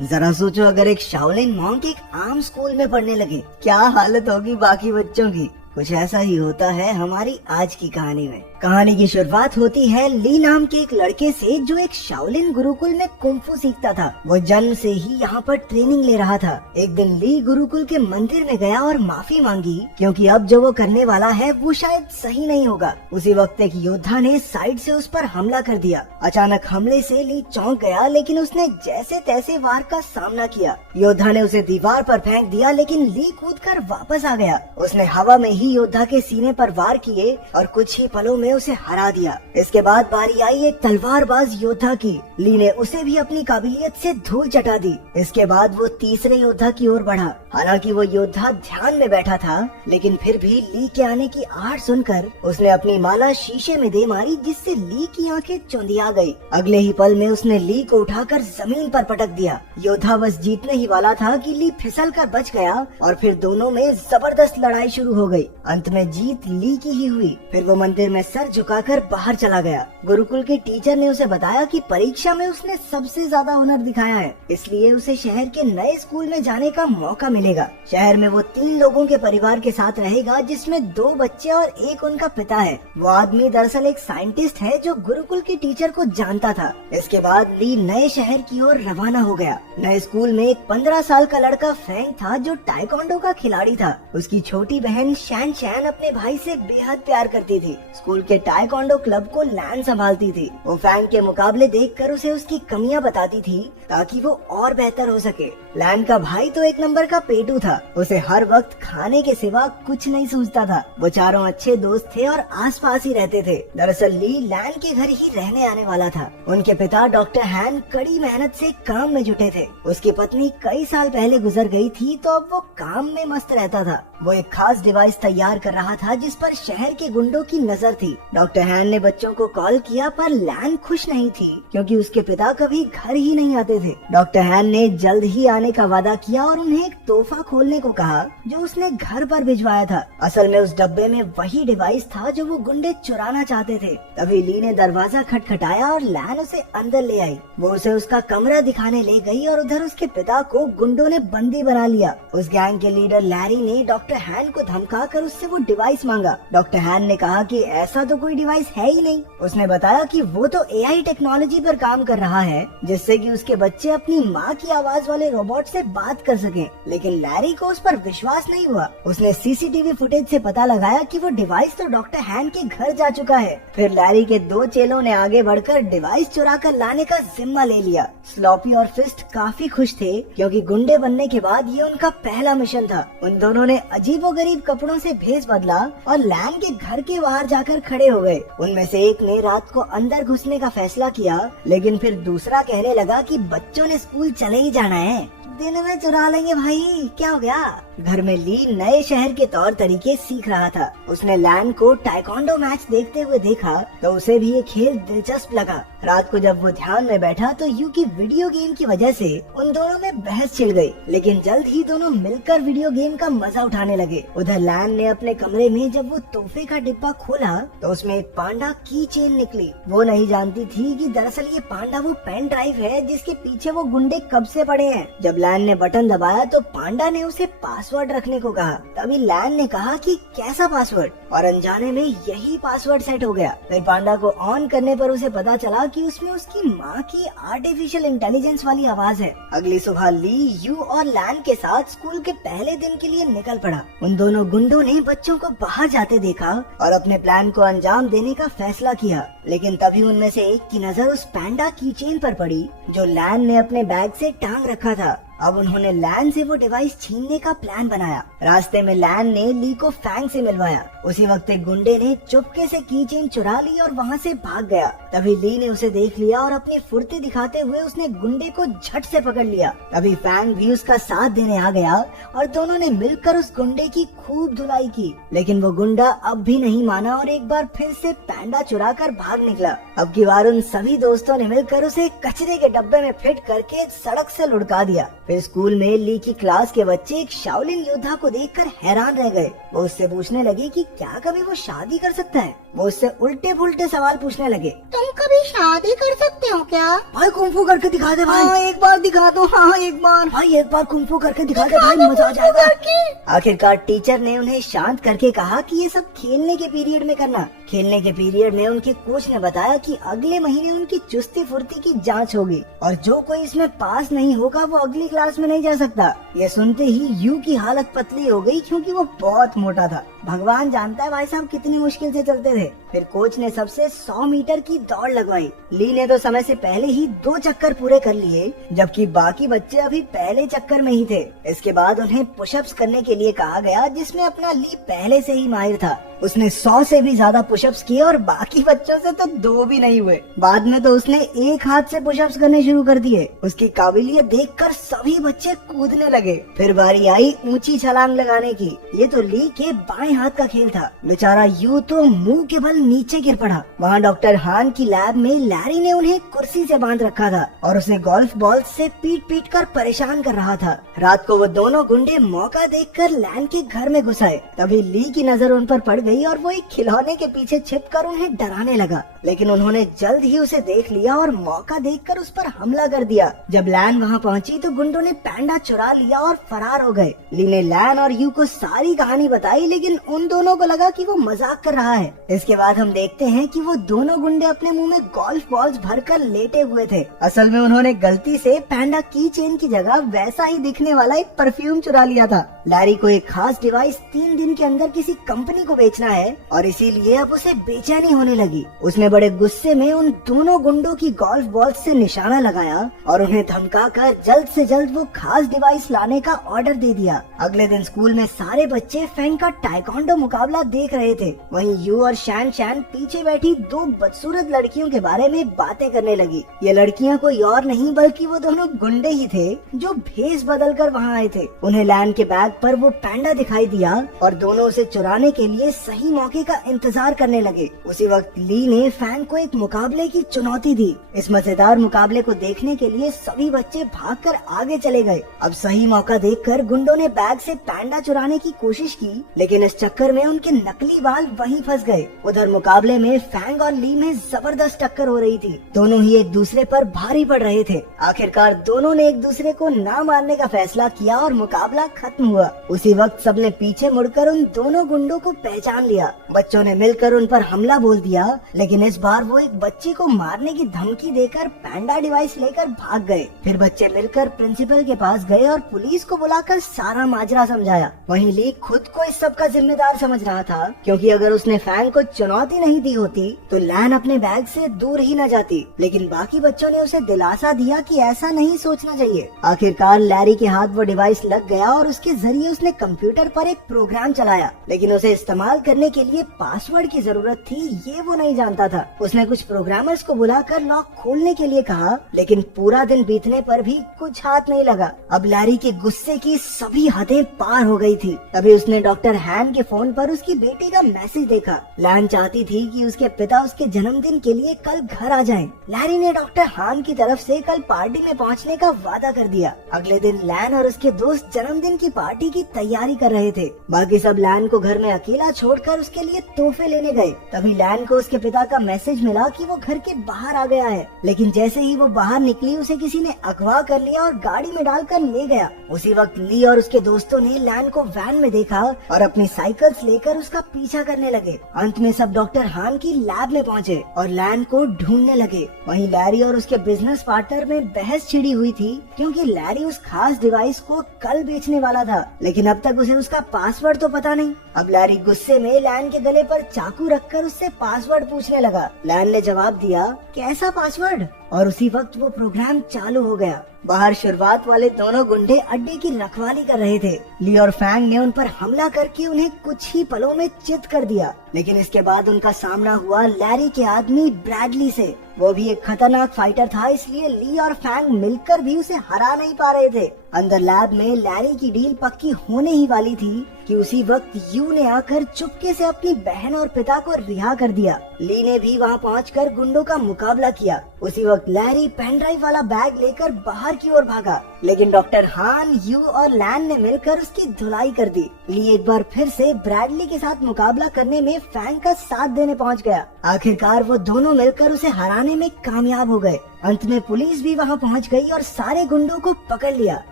जरा सोचो, अगर एक शाओलिन मॉन्क एक आम स्कूल में पढ़ने लगे, क्या हालत होगी बाकी बच्चों की। कुछ ऐसा ही होता है हमारी आज की कहानी में। कहानी की शुरुआत होती है ली नाम के एक लड़के से, जो एक शाओलिन गुरुकुल में कुंफू सीखता था। वो जन्म से ही यहाँ पर ट्रेनिंग ले रहा था। एक दिन ली गुरुकुल के मंदिर में गया और माफी मांगी, क्योंकि अब जो वो करने वाला है वो शायद सही नहीं होगा। उसी वक्त एक योद्धा ने साइड से उस पर हमला कर दिया। अचानक हमले से ली चौंक गया, लेकिन उसने जैसे तैसे वार का सामना किया। योद्धा ने उसे दीवार पर फेंक दिया, लेकिन ली कूदकर वापस आ गया। उसने हवा में ही योद्धा के सीने पर वार किए और कुछ ही पलों में उसे हरा दिया। इसके बाद बारी आई एक तलवारबाज योद्धा की। ली ने उसे भी अपनी काबिलियत से धूल चटा दी। इसके बाद वो तीसरे योद्धा की ओर बढ़ा। हालांकि वो योद्धा ध्यान में बैठा था, लेकिन फिर भी ली के आने की आहट सुनकर उसने अपनी माला शीशे में दे मारी, जिससे ली की आंखें चौंधिया गई। अगले ही पल में उसने ली को उठाकर जमीन पर पटक दिया। योद्धा बस जीतने ही वाला था कि ली फिसल कर बच गया और फिर दोनों में जबरदस्त लड़ाई शुरू हो गई। अंत में जीत ली की ही हुई। फिर वो मंदिर में सर झुकाकर बाहर चला गया। गुरुकुल के टीचर ने उसे बताया कि परीक्षा में उसने सबसे ज्यादा हुनर दिखाया है, इसलिए उसे शहर के नए स्कूल में जाने का मौका मिलेगा। शहर में वो 3 लोगों के परिवार के साथ रहेगा, जिसमें 2 बच्चे और एक उनका पिता है। वो आदमी दरअसल एक साइंटिस्ट है जो गुरुकुल के टीचर को जानता था। इसके बाद ली नए शहर की ओर रवाना हो गया। नए स्कूल में एक 15 साल का लड़का फैंग था, जो टाइकोंडो का खिलाड़ी था। उसकी छोटी बहन शैन शैन अपने भाई से बेहद प्यार करती थी। स्कूल के टाइकोंडो क्लब को लैन संभालती थी। वो फैंग के मुकाबले देखकर उसे उसकी कमियां बताती थी, ताकि वो और बेहतर हो सके। लैन का भाई तो एक नंबर का पेटू था। उसे हर वक्त खाने के सिवा कुछ नहीं सूझता था। वो चारों अच्छे दोस्त थे और आसपास ही रहते थे। दरअसल ली लैन के घर ही रहने आने वाला था। उनके पिता डॉक्टर हैन कड़ी मेहनत से काम में जुटे थे। उसकी पत्नी कई साल पहले गुजर गई थी, तो अब वो काम में मस्त रहता था। वो एक खास डिवाइस तैयार कर रहा था, जिस पर शहर के गुंडों की नजर थी। डॉक्टर हैन ने बच्चों को कॉल किया, पर लैन खुश नहीं थी, क्योंकि उसके पिता कभी घर ही नहीं आते थे। डॉक्टर हैन ने जल्द ही आने का वादा किया और उन्हें एक तोहफा खोलने को कहा, जो उसने घर पर भिजवाया था। असल में उस डब्बे में वही डिवाइस था जो वो गुंडे चुराना चाहते थे। तभी ली ने दरवाजा खटखटाया और लैन उसे अंदर ले आई। वो उसे उसका कमरा दिखाने ले गई और उधर उसके पिता को गुंडों ने बंदी बना लिया। उस गैंग के लीडर लैरी ने डॉक्टर हैन को धमकाकर उससे वो डिवाइस मांगा। डॉक्टर हैन ने कहा कि ऐसा तो कोई डिवाइस है ही नहीं। उसने बताया कि वो तो एआई टेक्नोलॉजी पर काम कर रहा है, जिससे कि उसके बच्चे अपनी माँ की आवाज वाले रोबोट से बात कर सकें। लेकिन लैरी को उस पर विश्वास नहीं हुआ। उसने सीसीटीवी फुटेज से पता लगाया कि वो डिवाइस तो डॉक्टर हैन के घर जा चुका है। फिर लैरी के 2 चेलों ने आगे बढ़कर डिवाइस चुरा कर लाने का जिम्मा ले लिया। स्लॉपी और फिस्ट काफी खुश थे, क्योंकि गुंडे बनने के बाद ये उनका पहला मिशन था। उन दोनों ने अजीबोगरीब कपड़ों से भेष बदला और लैन के घर के बाहर जाकर खड़े हो गए। उनमें से एक ने रात को अंदर घुसने का फैसला किया, लेकिन फिर दूसरा कहने लगा कि बच्चों ने स्कूल चले ही जाना है, दिन में चुरा लेंगे भाई, क्या हो गया। घर में ली नए शहर के तौर तरीके सीख रहा था। उसने लैन को टाइकोंडो मैच देखते हुए देखा, तो उसे भी ये खेल दिलचस्प लगा। रात को जब वो ध्यान में बैठा, तो यू की वीडियो गेम की वजह से उन दोनों में बहस छिड़ गई, लेकिन जल्द ही दोनों मिलकर वीडियो गेम का मजा उठाने लगे। उधर लैन ने अपने कमरे में जब वो तोहफे का डिब्बा खोला, तो उसमें एक पांडा की चेन निकली। वो नहीं जानती थी कि दरअसल ये पांडा वो पेन ड्राइव है, जिसके पीछे वो गुंडे कब से पड़े हैं। जब लैन ने बटन दबाया, तो पांडा ने उसे पासवर्ड रखने को कहा। तभी लैन ने कहा कि कैसा पासवर्ड, और अनजाने में यही पासवर्ड सेट हो गया। फिर पांडा को ऑन करने पर उसे पता चला कि उसमें उसकी माँ की आर्टिफिशियल इंटेलिजेंस वाली आवाज है। अगली सुबह ली यू और लैन के साथ स्कूल के पहले दिन के लिए निकल पड़ा। उन दोनों गुंडों ने बच्चों को बाहर जाते देखा और अपने प्लान को अंजाम देने का फैसला किया। लेकिन तभी उनमें से एक की नजर उस पैंडा की चेन पर पड़ी, जो लैन ने अपने बैग से टांग रखा था। अब उन्होंने लैन से वो डिवाइस छीनने का प्लान बनाया। रास्ते में लैन ने ली को फैंग से मिलवाया। उसी वक्त एक गुंडे ने चुपके से की चेन चुरा ली और वहाँ से भाग गया। तभी ली ने उसे देख लिया और अपनी फुर्ती दिखाते हुए उसने गुंडे को झट से पकड़ लिया। तभी फैंग भी उसका साथ देने आ गया और दोनों ने मिलकर उस गुंडे की खूब धुलाई की। लेकिन वो गुंडा अब भी नहीं माना और एक बार फिर से पैंडा चुरा कर भाग निकला। अब की बार उन सभी दोस्तों ने मिलकर उसे कचरे के डब्बे में फिट करके सड़क से लुढ़का दिया। फिर स्कूल में ली की क्लास के बच्चे एक शाओलिन योद्धा को देखकर हैरान रह गए। वो उससे पूछने लगे कि क्या कभी वो शादी कर सकता है। वो उससे उल्टे पुल्टे सवाल पूछने लगे। तुम कभी शादी कर सकते हो क्या? भाई कुंफू करके दिखा दे भाई। हाँ, एक बार दिखा दो। हाँ, एक बार भाई, एक बार कुंफू करके दिखा दे भाई, मजा आ जाएगा। आखिरकार टीचर ने उन्हें शांत करके कहा कि ये सब खेलने के पीरियड में करना। खेलने के पीरियड में उनके कोच ने बताया कि अगले महीने उनकी चुस्ती फुर्ती की जांच होगी और जो कोई इसमें पास नहीं होगा वो अगली क्लास में नहीं जा सकता। ये सुनते ही यू की हालत पतली हो गई क्योंकि वो बहुत मोटा था। भगवान जानता है भाई साहब कितनी मुश्किल से चलते थे। फिर कोच ने सबसे 100 मीटर की दौड़ लगवाई। ली ने तो समय से पहले ही 2 चक्कर पूरे कर लिए, जबकि बाकी बच्चे अभी पहले चक्कर में ही थे। इसके बाद उन्हें पुशअप्स करने के लिए कहा गया, जिसमें अपना ली पहले से ही माहिर था। उसने 100 से भी ज्यादा पुशअप्स किए और बाकी बच्चों से तो 2 भी नहीं हुए। बाद में तो उसने एक हाथ से पुशअप्स करने शुरू कर दिए। उसकी काबिलियत देखकर सभी बच्चे कूदने लगे। फिर बारी आई ऊंची छलांग लगाने की। ये तो ली के बाएं हाथ का खेल था। बेचारा यू तो मुंह के बल नीचे गिर पड़ा। वहाँ डॉक्टर हान की लैब में लैरी ने उन्हें कुर्सी से बांध रखा था और उसे गोल्फ बॉल से पीट पीट कर परेशान कर रहा था। रात को वो दोनों गुंडे मौका देखकर लैन के घर में घुस आए। तभी ली की नजर उन पर पड़ गई और वो एक खिलौने के पीछे छिपकर उन्हें डराने लगा, लेकिन उन्होंने जल्द ही उसे देख लिया और मौका देखकर उस पर हमला कर दिया। जब लैन वहाँ पहुँची तो गुंडों ने पैंडा चुरा लिया और फरार हो गए। ली ने लैन और यू को सारी कहानी बताई, लेकिन उन दोनों को लगा कि वो मजाक कर रहा है। इसके बाद हम देखते हैं कि वो दोनों गुंडे अपने मुंह में गोल्फ बॉल्स भरकर लेटे हुए थे। असल में उन्होंने गलती से पैंडा की चेन की जगह वैसा ही दिखने वाला एक परफ्यूम चुरा लिया था। लैरी को एक खास डिवाइस 3 दिन के अंदर किसी कंपनी को बेचना है और इसीलिए अब उसे बेचैनी होने लगी। उसने बड़े गुस्से में उन दोनों गुंडों की गोल्फ बॉल से निशाना लगाया और उन्हें धमकाकर जल्द से जल्द वो खास डिवाइस लाने का ऑर्डर दे दिया। अगले दिन स्कूल में सारे बच्चे फैंग का टाइकोंडो मुकाबला देख रहे थे। वहीं यू और शैन शैन पीछे बैठी 2 बदसूरत लड़कियों के बारे में बातें करने लगी। ये लड़कियां कोई और नहीं बल्कि वो दोनों गुंडे ही थे जो भेस बदल कर वहाँ आए थे। उन्हें लैन के बैग पर वो पैंडा दिखाई दिया और दोनों उसे चुराने के लिए सही मौके का इंतजार करने लगे। उसी वक्त ली ने फैंग को एक मुकाबले की चुनौती दी। इस मजेदार मुकाबले को देखने के लिए सभी बच्चे भागकर आगे चले गए। अब सही मौका देखकर गुंडों ने बैग से पैंडा चुराने की कोशिश की, लेकिन इस चक्कर में उनके नकली बाल वहीं फंस गए। उधर मुकाबले में फैंग और ली में जबरदस्त टक्कर हो रही थी। दोनों ही एक दूसरे पर भारी पड़ रहे थे। आखिरकार दोनों ने एक दूसरे को ना मारने का फैसला किया और मुकाबला खत्म हुआ। उसी वक्त सबने पीछे मुड़कर उन दोनों गुंडों को पहचान लिया। बच्चों ने मिलकर उन पर हमला बोल दिया, लेकिन इस बार वो एक बच्चे को मारने की धमकी देकर पैंडा डिवाइस लेकर भाग गए। फिर बच्चे मिलकर प्रिंसिपल के पास गए और पुलिस को बुलाकर सारा माजरा समझाया। वहीं ली खुद को इस सब का जिम्मेदार समझ रहा था, क्योंकि अगर उसने फैंग को चुनौती नहीं दी होती तो लैन अपने बैग से दूर ही न जाती। लेकिन बाकी बच्चों ने उसे दिलासा दिया कि ऐसा नहीं सोचना चाहिए। आखिरकार लैरी के हाथ वो डिवाइस लग गया और उसके जरिए उसने कंप्यूटर पर एक प्रोग्राम चलाया, लेकिन उसे इस्तेमाल करने के लिए पासवर्ड की जरूरत थी, ये वो नहीं जानता था। उसने कुछ प्रोग्रामर्स को बुलाकर लॉक खोलने के लिए कहा, लेकिन पूरा दिन बीतने पर भी कुछ हाथ नहीं लगा। अब लैरी के गुस्से की सभी हदें पार हो गई थी। तभी उसने डॉक्टर हैन के फोन पर उसकी बेटी का मैसेज देखा। लैन चाहती थी कि उसके पिता उसके जन्मदिन के लिए कल घर आ जाएं। लैरी ने डॉक्टर हान की तरफ से कल पार्टी में पहुंचने का वादा कर दिया। अगले दिन लैन और उसके दोस्त जन्मदिन की पार्टी की तैयारी कर रहे थे। बाकी सब लैन को घर में अकेला छोड़कर उसके लिए तोहफे लेने गए। तभी लैन को उसके पिता का मैसेज मिला कि वो घर के बाहर आ गया है, लेकिन जैसे ही वो बाहर निकली उसे किसी ने अगवा कर लिया और गाड़ी में डालकर ले गया। उसी वक्त ली और उसके दोस्तों ने लैन को वैन में देखा और अपनी साइकिल्स लेकर उसका पीछा करने लगे। अंत में सब डॉक्टर हान की लैब में पहुँचे और लैन को ढूंढने लगे। वहीं लैरी और उसके बिजनेस पार्टनर में बहस छिड़ी हुई थी, क्योंकि लैरी उस खास डिवाइस को कल बेचने वाला था, लेकिन अब तक उसे उसका पासवर्ड तो पता नहीं। अब लैरी गुस्से में लैन के गले पर चाकू रखकर उससे पासवर्ड पूछने लगा। लैन ने जवाब दिया, कैसा पासवर्ड? और उसी वक्त वो प्रोग्राम चालू हो गया। बाहर शुरुआत वाले दोनों गुंडे अड्डे की रखवाली कर रहे थे। ली और फैंग ने उन पर हमला करके उन्हें कुछ ही पलों में चित कर दिया, लेकिन इसके बाद उनका सामना हुआ लैरी के आदमी ब्रैडली से। वो भी एक खतरनाक फाइटर था, इसलिए ली और फैंग मिलकर भी उसे हरा नहीं पा रहे थे। अंदर लैब में लैरी की डील पक्की होने ही वाली थी कि उसी वक्त यू ने आकर चुपके से अपनी बहन और पिता को रिहा कर दिया। ली ने भी वहाँ पहुंचकर गुंडों का मुकाबला किया। उसी वक्त लैरी पेन ड्राइव वाला बैग लेकर बाहर की ओर भागा। लेकिन डॉक्टर हान, यू और लैन ने मिलकर उसकी धुलाई कर दी। ली एक बार फिर से ब्रैडली के साथ मुकाबला करने में फैंग का साथ देने पहुंच गया। आखिरकार वो दोनों मिलकर उसे हराने में कामयाब हो गए। अंत में पुलिस भी वहां पहुंच गई और सारे गुंडों को पकड़ लिया।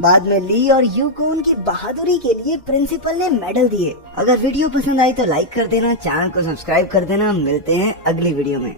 बाद में ली और यू को उनकी बहादुरी के लिए प्रिंसिपल ने मेडल दिए। अगर वीडियो पसंद आई तो लाइक कर देना, चैनल को सब्सक्राइब कर देना। मिलते हैं अगली वीडियो में।